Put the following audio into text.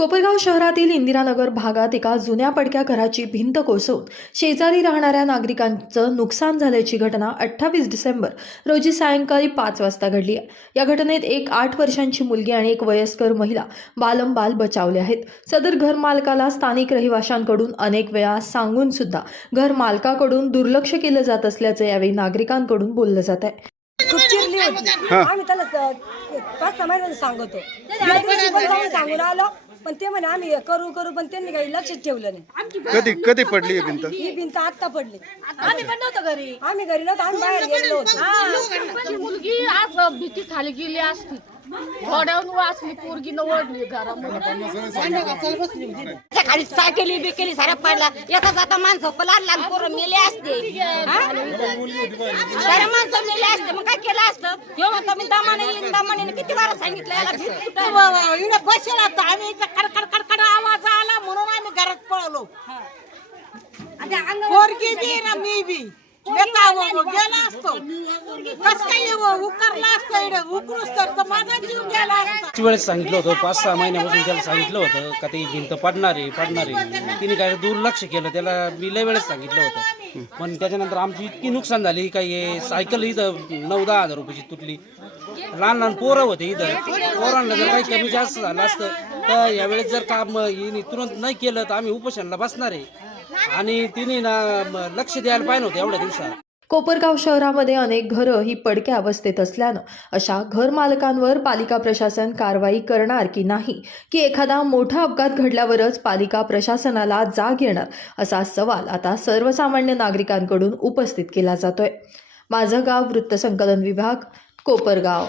कोपरगाव शहरातील इंदिरानगर भागात एका जुन्या पडक्या घराची भिंत कोसळून शेजारी राहणाऱ्या नागरिकांचं नुकसान झाल्याची घटना अठ्ठावीस डिसेंबर रोजी सायंकाळी पाच वाजता घडली आहे. या घटनेत एक आठ वर्षांची मुलगी आणि एक वयस्कर महिला बालंबाल बचावले आहेत. सदर घर मालकाला स्थानिक रहिवाशांकडून अनेक वेळा सांगून सुद्धा घर मालकाकडून दुर्लक्ष केलं जात असल्याचं यावेळी नागरिकांकडून बोललं जात आहे. खूप चिरली होती. आम्ही त्याला पाच सांगतो सांगून आलो. पण ते म्हणे आम्ही करू करू पण त्यांनी काही लक्ष ठेवलं नाही. कधी कधी पडली ही भिंत? ही भिंत आत्ता पडली. आम्ही पण नव्हतो घरी. आम्ही घरी नव्हतो आम्ही बाहेर गेलेलो होतो. ती मुलगी आज भीती खाली गेली असती. थोड्याहून वाचली पोरगी न ओढली घरामध्ये. त्या खाली सायकली बिकेली साऱ्या पडला येता जाता माणसं लहान लहान पोरं मेले असते. हा? साऱ्या माणसं मेले असते. मग काय केलं असतं? ह्यो म्हणतो मी दमाने येईन दमाने किती वारा सांगितलं याला? बसेल आता. आम्ही कडकड कडकड आवाज आला म्हणून आम्ही घरात पळलो. पोरगी बी ना मी बी. गेला असतो. कस काय उकरला इकडे? तर तर माझा जीव गेला असता. किती वेळेस सांगितलं होतं? पाच सहा महिन्यापासून त्याला सांगितलं होतं का ते भिंत पडणार आहे पडणार आहे. तिने काय दुर्लक्ष केलं त्याला मी लय वेळेस सांगितलं होतं. पण त्याच्यानंतर आमची इतकी नुकसान झाली काही हे सायकल इथं नऊ दहा हजार रुपयाची तुटली. लहान लहान पोरं होते इथं. पोरांना जर काही कमी जास्त झालं असतं. तर यावेळेस जर काम हिने तुरंत नाही केलं तर आम्ही उपोषणाला बसणार आहे. आणि तिने ना म, लक्ष द्यायला पाहिजे होतं एवढ्या दिवसात. कोपरगाव शहरामध्ये अनेक घरं ही पडक्या अवस्थेत असल्यानं अशा घर मालकांवर पालिका प्रशासन कारवाई करणार की नाही की एखादा मोठा अपघात घडल्यावरच पालिका प्रशासनाला जाग येणार असा सवाल आता सर्वसामान्य नागरिकांकडून उपस्थित केला जातोय. माझं गाव वृत्तसंकलन विभाग कोपरगाव.